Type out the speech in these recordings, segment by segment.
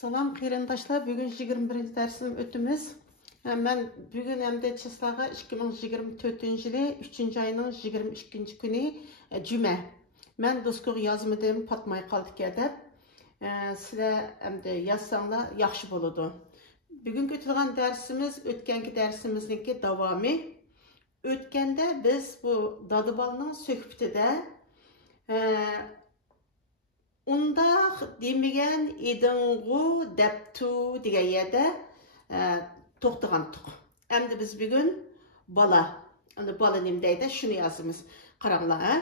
Salam qeyrindaşlar, bugün 21. dərsini ötümüz. Mən bugün əmdə çislağa 2024 yılı 3. ayının 22. günü cümə. Mən dostluq yazmadım, patmay qaldı kədəb. Sizə əmdə yazsanlar yaxşı boludu. Bugün götürülən dərsimiz ötkənki dərsimizdeki davamı. Ötkəndə biz bu dadıbalının söhbətində Undaq demegen edinğu deptu degan yerda to'xtagandik. Endi biz bugun bola, bola nima deydi, shuni yozamiz. Qaranglar, ha?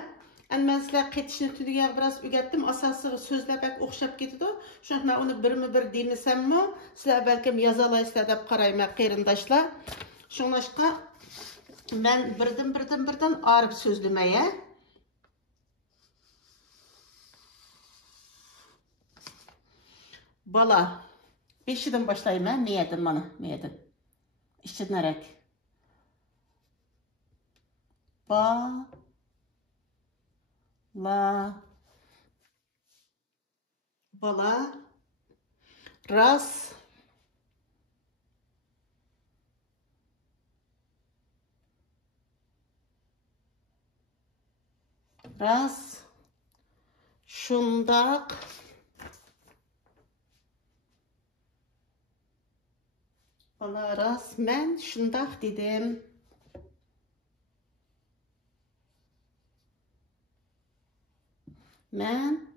Endi men sizlar ketishni tudiga biroz o'rgatdim. Asosiy so'zlar bak o'xshab ketadi. Shuning men uni birma-bir demasammi, sizlar balkim yoza olasizlar deb qarayman, qarindoshlar. Shuningcha men birdan arib so'zlamay, ha? Bala. Beşiden başlayayım ha. Meyedin bana. Meyedin. İşçilerek. Ba. La. Bala. Ras. Ras. Şundak. Bala ras. Men şundak dedim. Men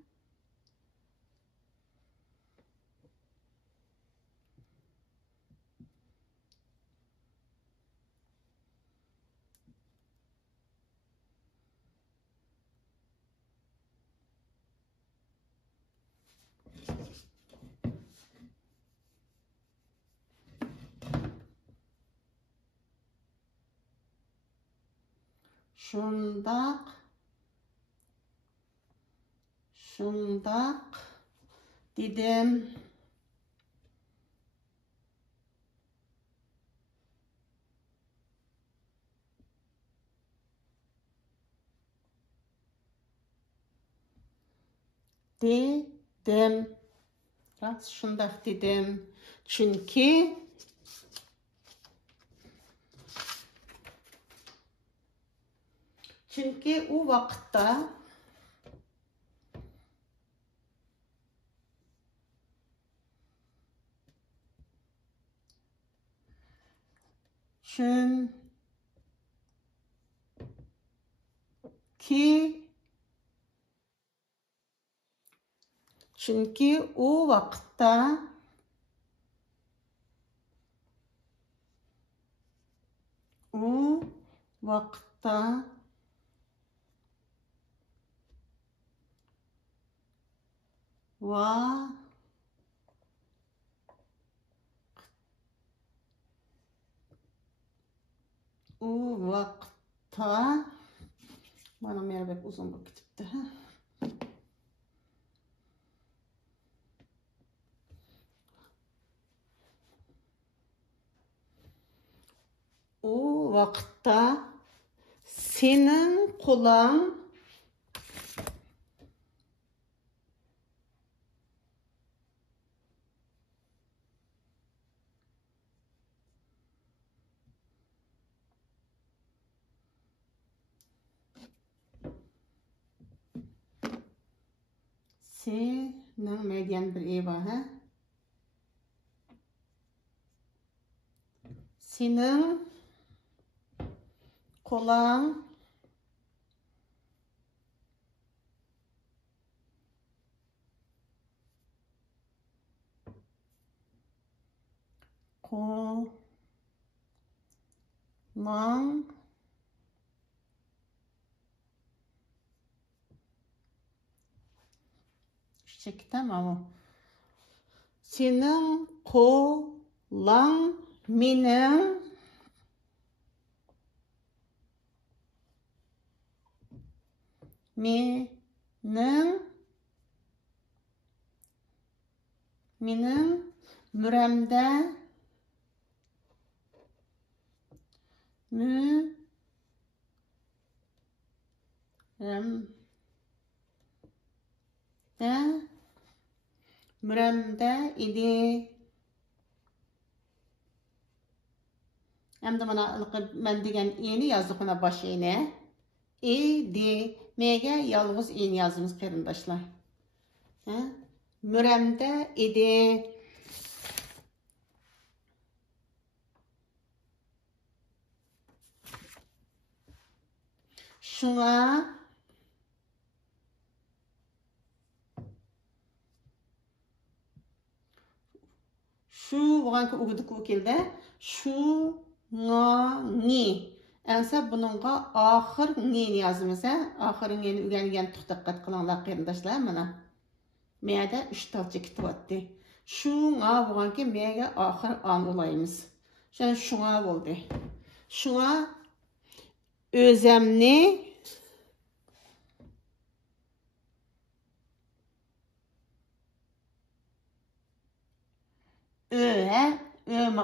şundak dedim. Dedim. Ras şundak dedim. Çünkü o vakitte çünkü o vakitte bana meğer uzun vakittir. O vakitte senin kulağın senin medyen bir ev var, ha? Senin kulağın tamam. Senin kulağın benim müremde Mürəmdə idi. Әмді мана mən degan eni yazdık buna baş eni. İdi. Məgə yalğız eni yazımız qeyrindaşlar. Mürəmdə idi. Şuna şu buğanki uğuduk ukilde şu nga ni. Ənsə bununla axır ni yazımız. Axır ni ügənigən tuqdiqqat qılınlar qeyrindaşlar mana. Mədə 3 talça kitib atdı. Şu nga buğanki məgə axır an olayımız. Şən şuna oldu. Şuna özəmni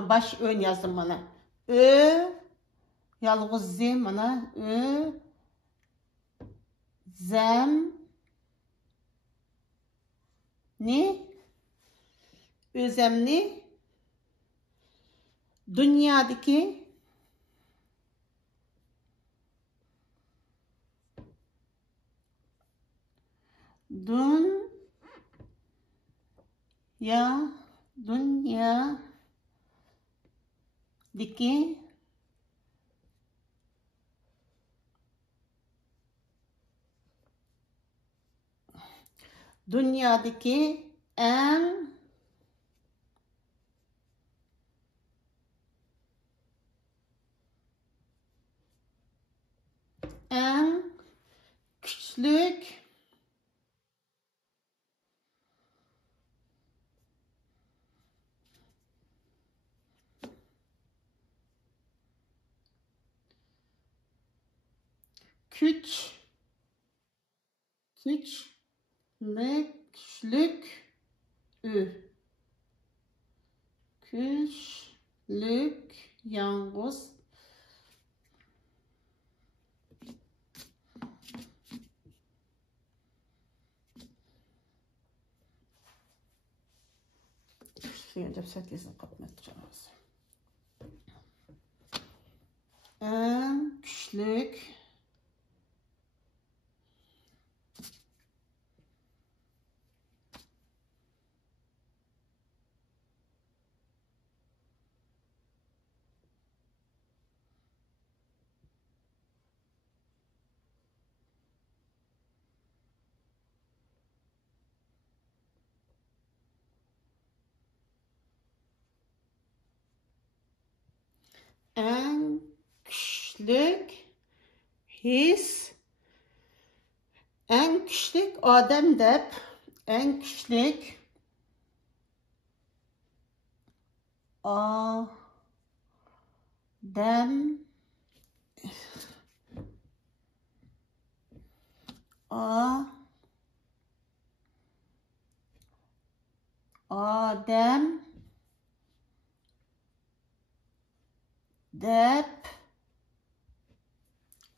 baş ön yazdım bana. Yalğız zim bana. Zəm ni özəmni dünyadaki dünyadaki en küçük küçlük yalnız önce bir kapatacağız. En küçlük his en küçük adam dep en küçük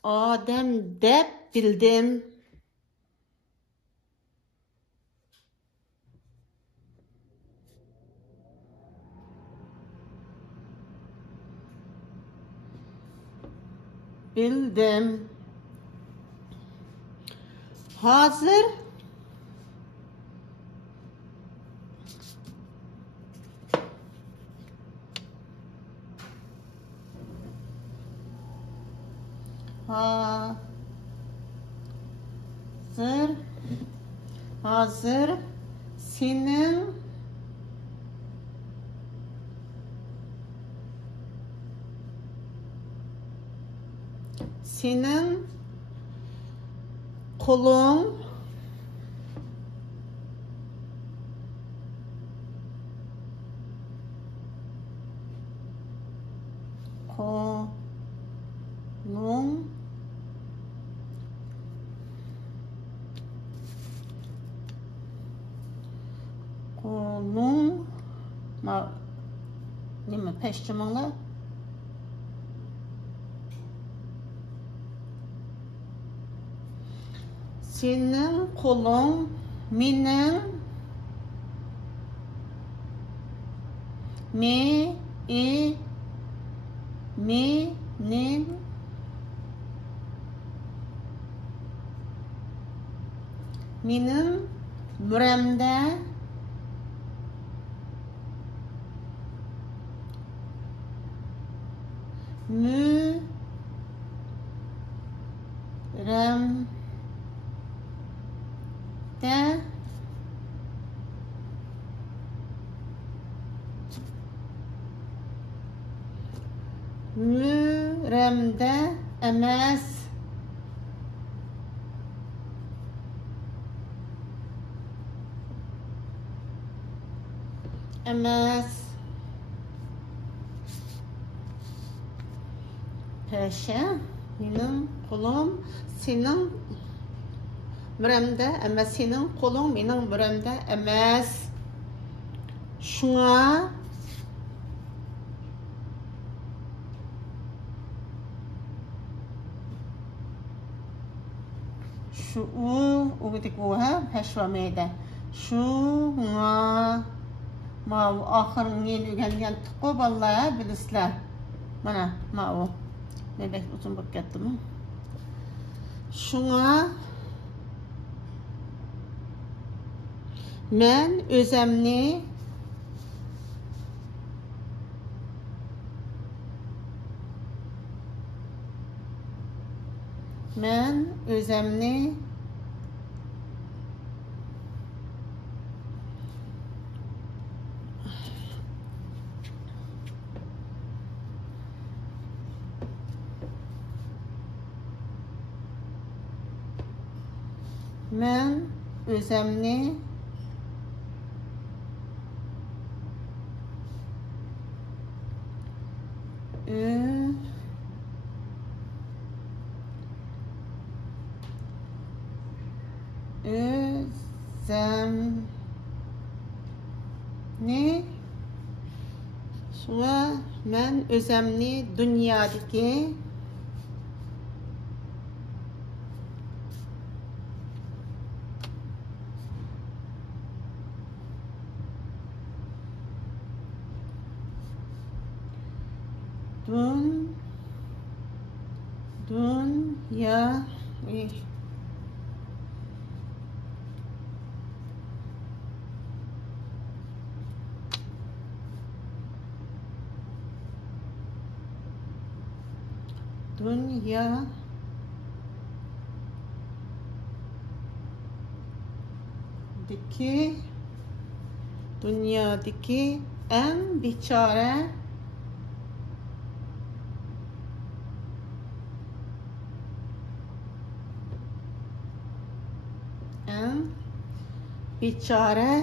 adam dep bildim. Hazır senin kolun nima peşçimanglar senin kolun mening Mi, i, mi, nin, mening müramda müramda emas. Paşa, mening qo'lim sening müramda emas, sening qo'ling mening müramda emas. Şuna şu u dedik bu ha peşva meyde. Şuna ma ahırını öğrengen tıqqı vallahi bilisler. Mana ma o. Ne bek uzun bak getdim. Şuna men özemni men özemni şuna men özemni dünyadaki dünya dünyadaki en biçare biçare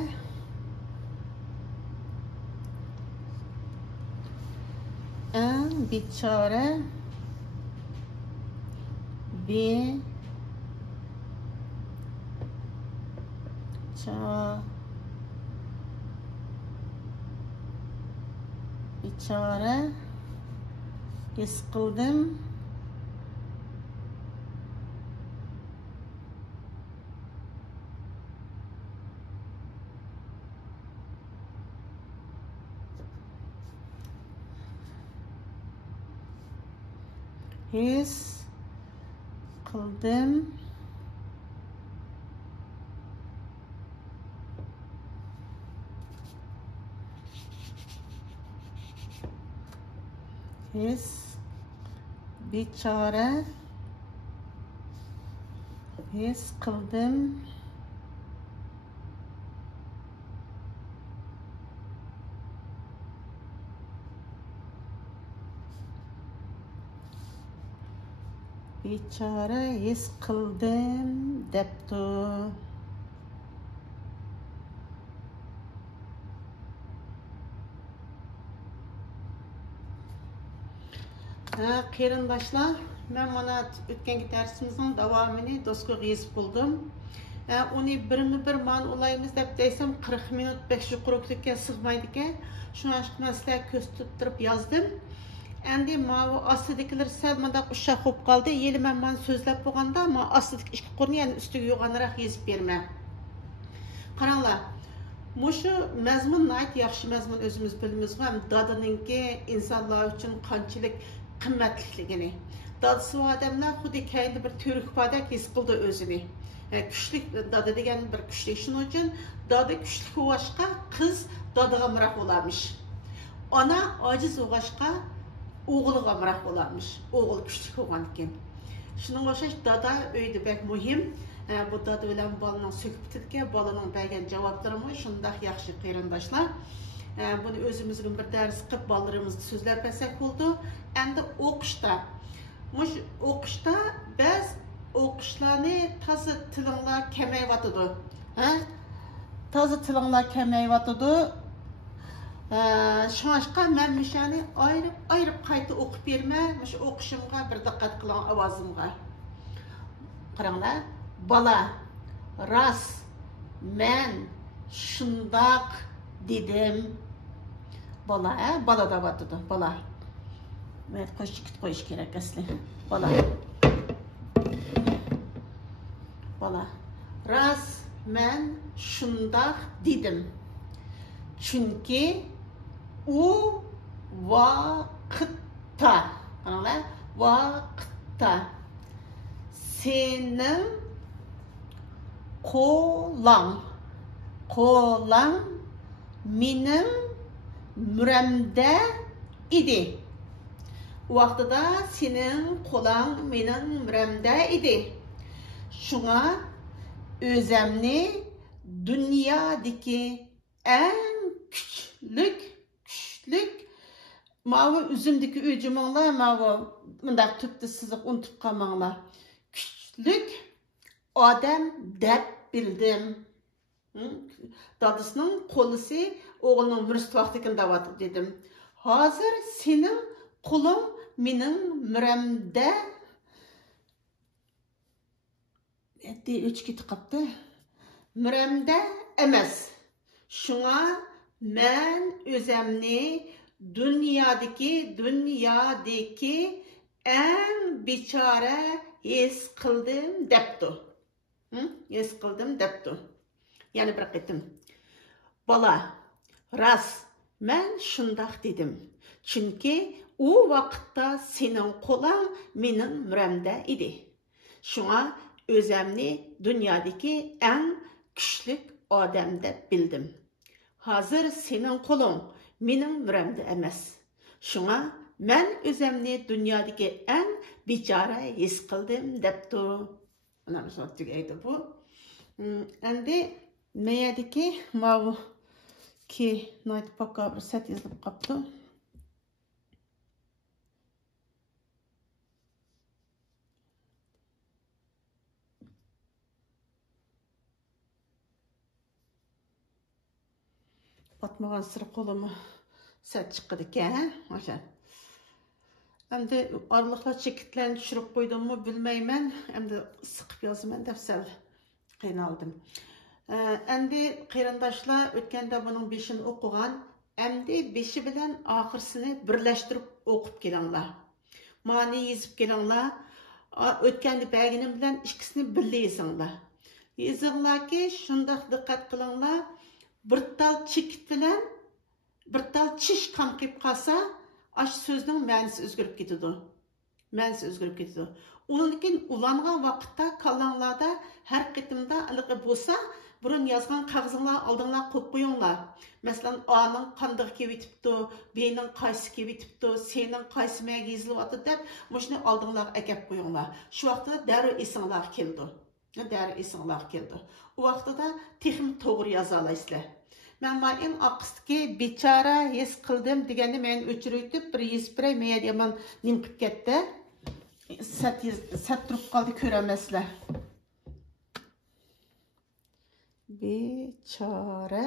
his qildim. His qildim. His bichara his qildim. Bichara his qildim debdi. Qarindoshlar, men mana o'tgan darsimizning davomini do'stga yozib bo'ldim. Uni birma-bir man olaymiz deb desam 40 minut 5 yuqoriga sig'maydi ekan. Shuna men sizlarga ko'z tuttirib yozdim. Endi mana ostidagilar sal menda ushaq bo'lib qoldi. Yeli men so'zlab bo'lganda, men ostidagi ikki qo'lni yana ustiga yo'g'onroq yozib berman. Qaranglar. Muşu məzmun nəhayət yaxşı məzmun özümüz bilimiz və dadınınki insanlar üçün qançılıq qimmatlikligini. Dadısı adamlar xuddi kəyində bir törük badək his qıldı özünü. Güçlük dadı degen bir güçlük şunun üçün dadı güçlük oğaşqa qız dadığa mıraq olarmış. Ana aciz oğaşqa oğuluğa mıraq olarmış. Oğul güçlük oğan iken. Şunun oxşaş dada öydə bək mühim. Bu dadı bilen balının söküp titke, balının bəgən cavablarımı şundaq yaxşı qeyrandaşlar. Bunu özümüzün bir dərs qıb ballarımızda sözlər bəsək oldu. Əndi oqışda. Oqışda bəz oqışlarını tazı tılınlar kəməyvatıdı. Tazı tılınlar kəməyvatıdı. Şunaşqa mən müşəni ayırıp qayta oqub bermə, müş oqışımğa bir diqqət qılan avazımğa. Qarаңlar. Bala, ras, mən şundaq dedim. Bala, bala da vatıdı, bala. Mən qoyuş gerek əsli. Bala. Bala, ras, mən şundaq dedim. Çünki o vaqtda, vaqtda senin qo'lan mening mürəmdə idi. O vaqtda senin qo'lan mening mürəmdə idi. Şuna özəmni dünyadaki en küçlük mavi üzümdeki öcümünler mavi mındaq tüptü sızıq unutup qalmağlar. Küçlük adam dep bildim. Dadısının qolisi oğlunun mürüst vaxtıkında vatıp dedim. Hazır senin qolun mening mürəmdə üç kiti qaptı. Mürəmdə emas. Şuna mən özəmni dünyadaki en biçare his qıldım deptu. His qıldım deptu. Yani bir qitim. Bala, ras, mən şundaq dedim. Çünki o vaqtda senin qo'lan mening mürəmdə idi. Şuna özəmni dünyadaki en küçlük adamda bildim. Hazır senin qo'lun mening mürəmdə emas. Şuna mən özəmni dünyadaki en biçare his qıldım deptu. Ana misal tügeydi bu. Endi meyedeki mavu ki nayt pakka bir set yazılıp qaptı. Batmağan sırı qolumu set çıqqıdı ekan, o'sha. Endi araliqlar chekitlarni tushirib qo'ydimmi bilmayman. Endi siqib yozaman deb sal qiynaldim. Endi qarindoshlar o'tganda buning 5'ini o'qigan, endi 5'i bilan oxirsini birlashtirib o'qib kelinglar. Ma'ni yezib kelinglar. O'tganda baginim bilan ikkisini birga yezinglar. Yezinglarki, shundoq diqqat qilinglar. Bir tal chekit bilan bir tal chish qamqib qalsa, aş sözünün mənisi özgürüp ketidi. Mənisi özgürüp ketidi. Onun için ulanğan vaqtda kallanlarda her qitimda iliqi bolsa, burun yazgan qağızınlar aldыңlar qo'yib qo'yinglar. Masalan, A'nın qandığı kebitipti, B'nin qaysi kebitipti, C'nin qaysi məgi yezilyapti deb, muşunu aldыңlar əkəb qo'yinglar. Şu vaqtda dərhal esinglar keldi. Dərhal esinglar keldi. O vaqtda da texnik to'g'ri yoza olasizlar. Ben en aqıstaki biçara his qildim degeni men o'chirib bir yezpiray men deman nim qilib ketdi. Sat turib qoldi ko'ramaslar. Bichara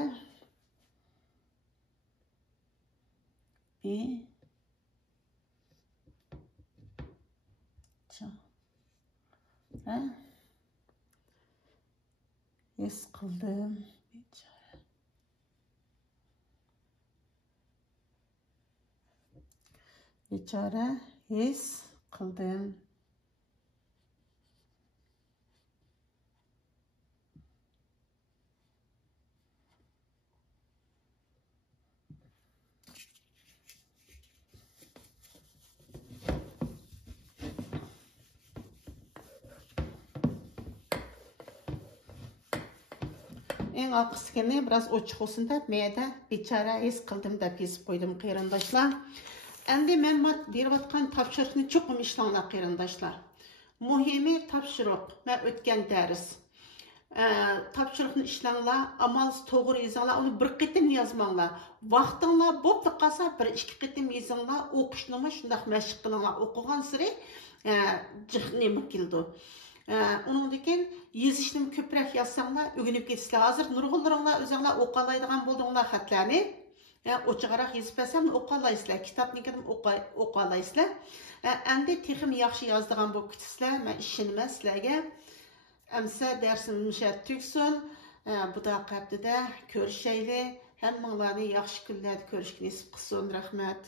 his qildim. Bichara his qildim. eng oxirgini biraz ochiq olsun deb meyda bechora his qildim deb yozib qo'ydim qarindoshlar. Endi men berayotgan topshiriqni cho'qim ishlanglar qarindoshlar. Muhimi topshiriq. Men o'tgan dars. Topshiriqni ishlanglar, amalsiz to'g'ri yozinglar, uni bir qitim yozmanglar. Vaqtinglar bo'pti qolsa, bir ikki qitim yozinglar, o'qishni shunday mashq qilinglar. O'qigan sari nima keldi. Onundan keyin yozishni ko'proq yozsanglar, o'rganib ketasizlar. Hozir nurg'unlaringlar o'zinglar o'qilaydigan bo'ldinglar xatlarni. Ochiqroq yozib bersam o'qiyolaysizlar. Kitobnikini o'qiyolaysizlar. Endi texim yaxshi yozadigan bo'lib ketasizlar. Men ishonaman sizlarga. Amsa dersimiz tugsin. Bu da haftada ko'rishaylik. Hammanglarni yaxshi kunlarda ko'rishga nasib qilsin. Rahmat.